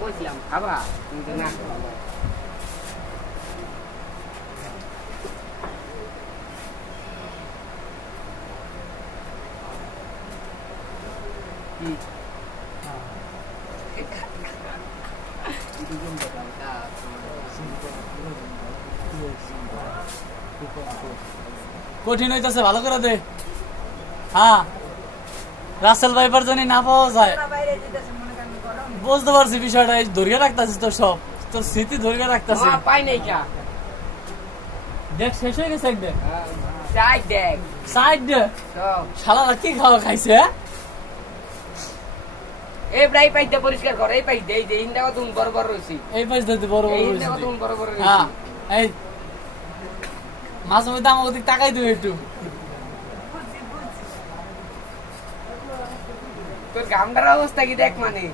কইছিলাম খাবা কিন্তু না কঠিন হইতাছে ভালো করে দে। হ্যাঁ রাসেল ভাইপার জানি না পাওয়া যায় বুঝতে পারছি বিষয়টা ধরিয়ে রাখতেছিস তোর সব তোর স্মৃতি ধরিয়ে রাখতেছিস পাই নাই কা দেখ শেষ হয়ে গেছে একদম সাইড দেখ সাইড দেখ শালারা কি খাওয়া খাইছে এই প্রায় পাইতে পরিষ্কার কর এই পাইতে এই যে ইন্দা কত বড় বড় রইছি এই পাইতে বড় বড় রইছি কত বড় বড় রইছি হ্যাঁ এই মাঝে মধ্যে আমার ওদিক তাকাই দিও একটু তোর গামটার অবস্থা কি দেখ মানে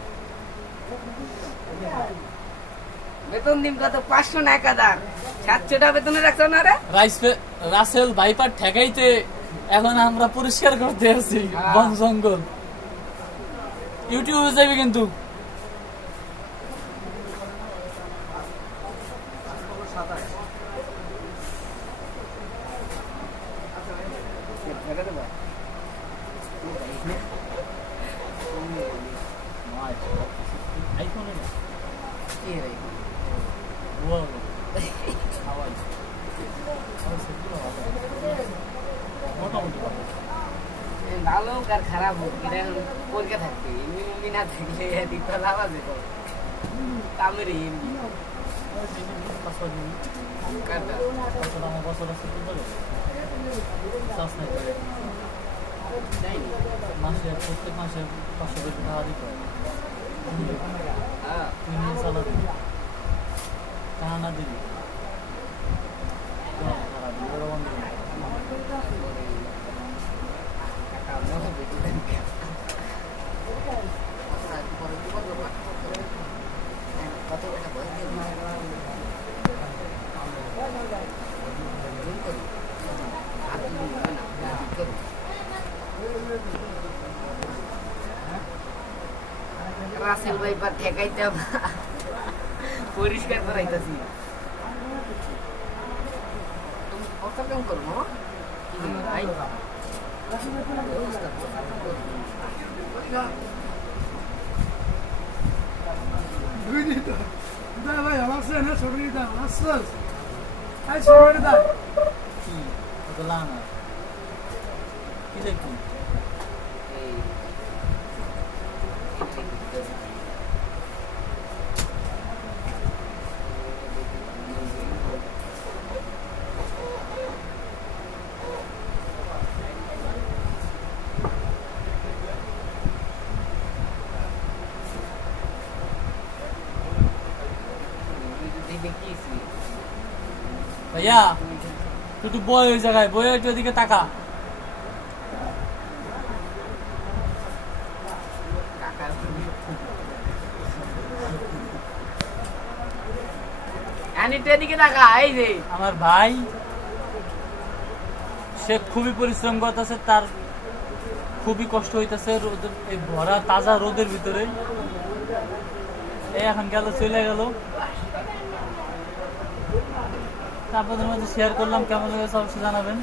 বেতন দিন কত 500 না 1000 700 টাকা বেতনে রাখছ না রে রাসেল ভাইপার ঠেকাইতে এখন আমরা পরিষ্কার করতে আছি বন জঙ্গল ইউটিউবে যাবে কিন্তু ভালো আর খারাপ হোক এটা পরীক্ষা থাকবে এমনি না থাকলে দিকটা লাভ আছে তো কামের এমনি মাসে প্রত্যেক মাসে 500 টাকা দিতে হয় তুই নিয়ে চালাবি টাকা না দিবি রাসেল ভাইপার ঠেকাইতে পরিষ্কার করাইতেছি কত কেমন করবো ভাই আমার না ছোট দাম আসছস আই ছোট দাম কি ওগুলা না কি দেখি ইয়া তুই একটু বই ওই জায়গায় বই একটু ওদিকে তাকা। আমার ভাই সে খুবই পরিশ্রম করতেছে, তার খুবই কষ্ট হইতেছে এই ভরা তাজা রোদের ভিতরে। এই এখন গেল, চলে গেল। আপনাদের মধ্যে শেয়ার করলাম, কেমন লেগেছে অবশ্যই জানাবেন।